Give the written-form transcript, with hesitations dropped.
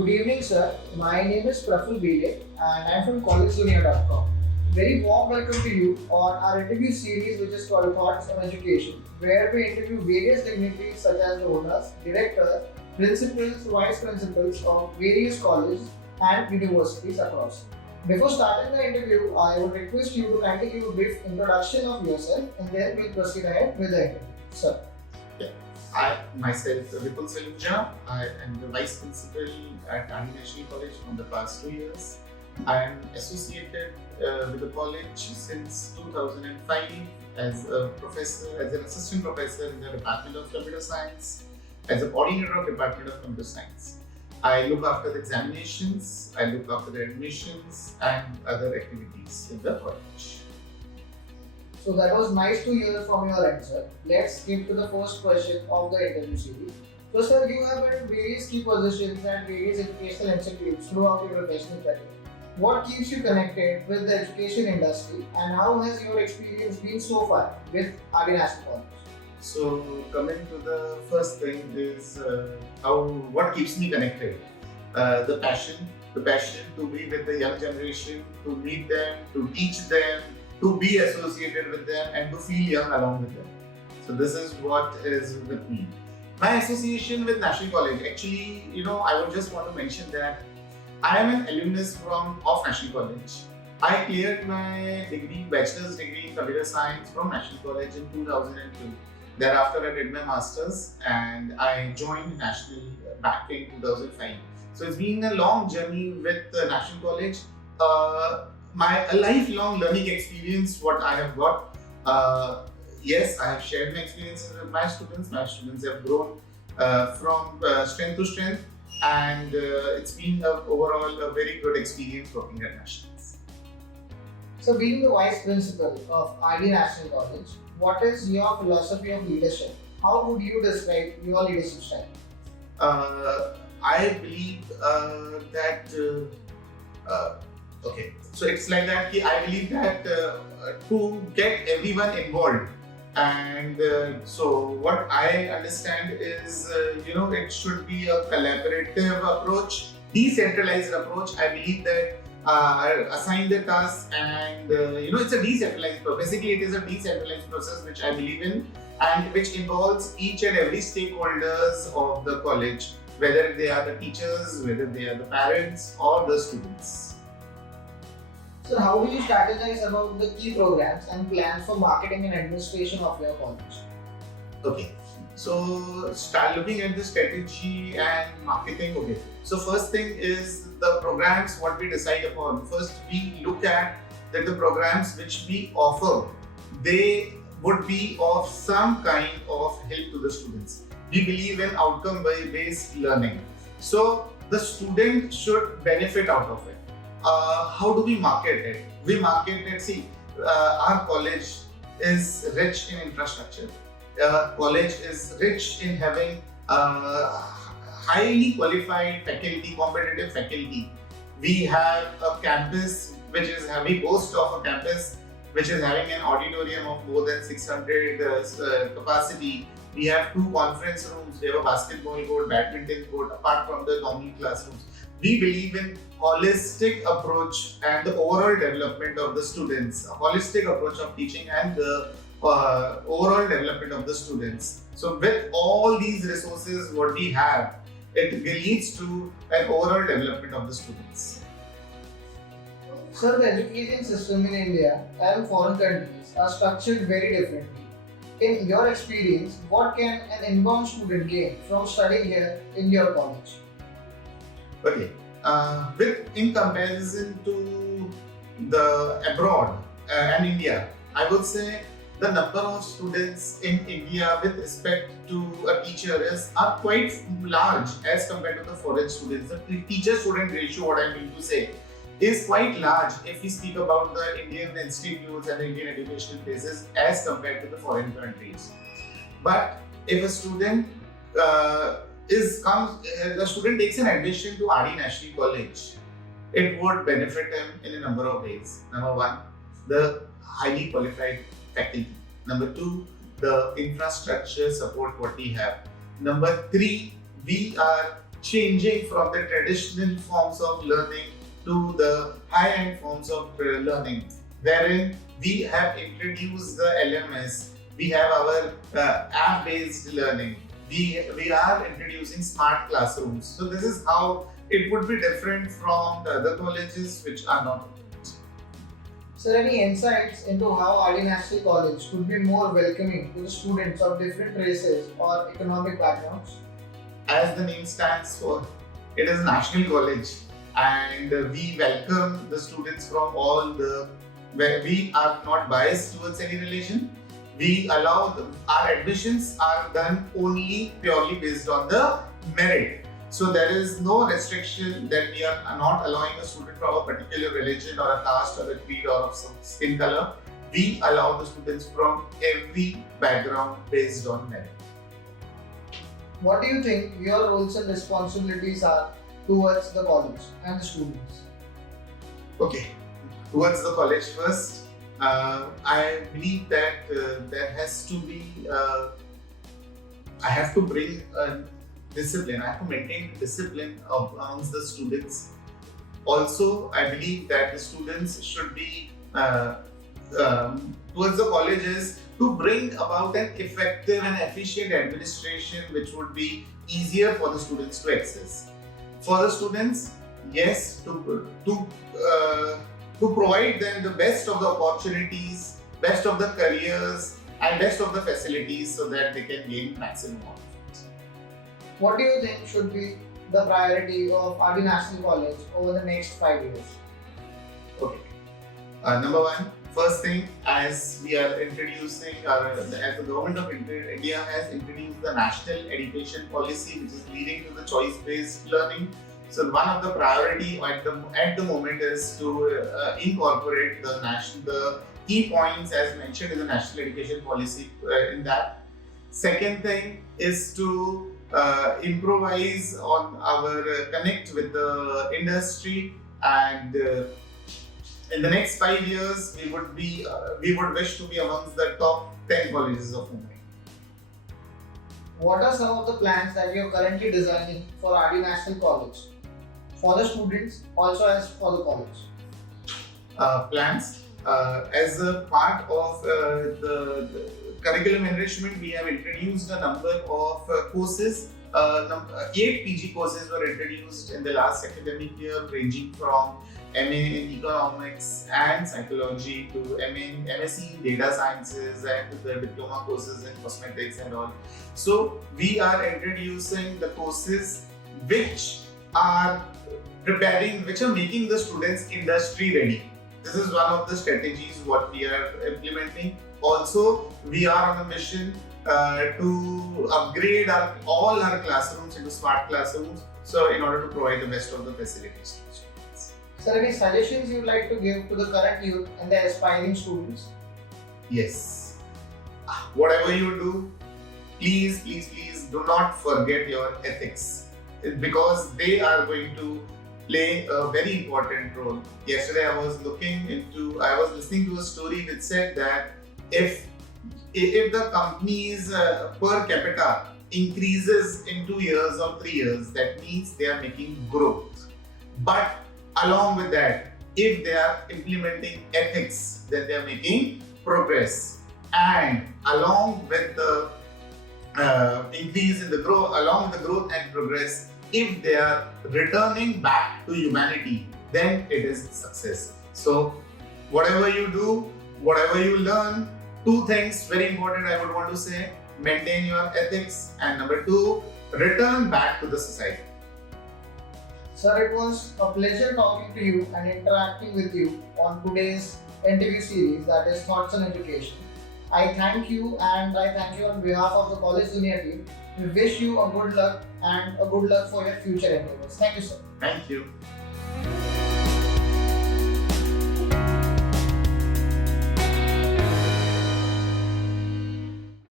Good evening, sir. My name is Praful Bele and I'm from collegedunia.com. Very warm welcome to you on our interview series, which is called Thoughts on Education, where we interview various dignitaries such as the owners, directors, principals, vice principals of various colleges and universities across. Before starting the interview, I would request you to kindly give a brief introduction of yourself and then we'll proceed ahead with the interview. Sir. Yeah. I myself, Vipul Saluja, I am the Vice Principal at National College from the past 2 years. I am associated with the college since 2005 as a professor, as an assistant professor in the Department of Computer Science, as a coordinator of Department of Computer Science. I look after the examinations, I look after the admissions and other activities in the college. So that was nice to hear from your end, sir. Let's skip to the first question of the interview series. So, sir, you have held various key positions at various educational institutes throughout your professional career. What keeps you connected with the education industry and how has your experience been so far with RD National College? So coming to the first thing is what keeps me connected. The passion to be with the young generation, to meet them, to teach them, to be associated with them, and to feel young along with them. So this is what is with me. My association with National College, actually, I would just want to mention that I am an alumnus of National College. I cleared my bachelor's degree in computer science from National College in 2002. Thereafter, I did my master's and I joined National back in 2005. So it's been a long journey with the National College. A lifelong learning experience, what I have got. Yes, I have shared my experiences with my students. My students have grown from strength to strength, and it's been overall a very good experience working at Nationals. So, being the vice principal of RD National College, what is your philosophy of leadership? How would you describe your leadership style? I believe that okay, so it's like that. I believe that to get everyone involved, and so what I understand is, it should be a collaborative approach, decentralized approach. I believe that assign the tasks, and it's a decentralized process. Basically, it is a decentralized process which I believe in, and which involves each and every stakeholders of the college, whether they are the teachers, whether they are the parents or the students. So, how do you strategize about the key programs and plans for marketing and administration of your college? Okay, so start looking at the strategy and marketing. Okay, so first thing is the programs, what we decide upon. First, we look at that the programs which we offer, they would be of some kind of help to the students. We believe in outcome-based learning. So the student should benefit out of it. How do we market it? We market it, our college is rich in infrastructure. College is rich in having highly qualified faculty, competitive faculty. We have a campus we boast of a campus which is having an auditorium of more than 600 capacity. We have 2 conference rooms, we have a basketball court, badminton court, apart from the normal classrooms. We believe in holistic approach and the overall development of the students, a holistic approach of teaching and the overall development of the students. So with all these resources what we have, it leads to an overall development of the students. Sir, the education system in India and foreign countries are structured very differently. In your experience, what can an inbound student gain from studying here in your college? Okay, in comparison to the abroad and India, I would say the number of students in India with respect to a teacher are quite large as compared to the foreign students. The teacher-student ratio, what I mean to say, is quite large if we speak about the Indian institutes and the Indian educational places as compared to the foreign countries. But if a student the student takes an admission to RD National College, it would benefit him in a number of ways. Number 1, the highly qualified faculty. Number 2, the infrastructure support what we have. Number 3, we are changing from the traditional forms of learning to the high-end forms of learning, wherein we have introduced the LMS, we have our app-based learning, we are introducing smart classrooms. So this is how it would be different from the other colleges which are not. Sir, any insights into how RD National College could be more welcoming to the students of different races or economic backgrounds? As the name stands for, it is a national college, and we welcome the students from all the, where we are not biased towards any religion. We allow our admissions are done only purely based on the merit. So there is no restriction that we are not allowing a student from a particular religion or a caste or a creed or of some skin color. We allow the students from every background based on merit. What do you think your roles and responsibilities are towards the college and the students? Okay, towards the college first, I believe that there has to be, I have to bring discipline, I have to maintain discipline amongst the students. Also, I believe that the students should be towards the colleges to bring about an effective and efficient administration which would be easier for the students to access. For the students, yes, to provide them the best of the opportunities, best of the careers, and best of the facilities so that they can gain maximum out of it. What do you think should be the priority of RD National College over the next 5 years? Okay. Number one, first thing, as we are introducing, as the government of India has introduced the national education policy, which is leading to the choice-based learning. So one of the priority at the moment is to incorporate the key points as mentioned in the national education policy in that. Second thing is to improvise on our connect with the industry, and in the next 5 years we would wish to be amongst the top 10 colleges of Mumbai. What are some of the plans that you are currently designing for RD National College? For the students, also as for the college? Plans. As a part of the curriculum enrichment, we have introduced a number of courses. 8 PG courses were introduced in the last academic year, ranging from MA in economics and psychology to MSc in data sciences and the diploma courses in cosmetics and all. So we are introducing the courses which are making the students industry ready. This is one of the strategies what we are implementing. Also, we are on a mission to upgrade all our classrooms into smart classrooms. So, in order to provide the best of the facilities to the students. Sir, any suggestions you would like to give to the current youth and the aspiring students? Yes. Whatever you do, please do not forget your ethics, because they are going to play a very important role. Yesterday I was listening to a story which said that if the company's per capita increases in 2 years or 3 years, that means they are making growth. But along with that, if they are implementing ethics, then they are making progress. And along with the increase in the growth, along with the growth and progress, if they are returning back to humanity, then it is success. So whatever you do, whatever you learn, 2 things very important I would want to say: maintain your ethics, and number 2, return back to the society. Sir, it was a pleasure talking to you and interacting with you on today's interview series, that is Thoughts on Education. I thank you, and I thank you on behalf of the College Junior team. We wish you a good luck for your future endeavors. Thank you, sir. Thank you.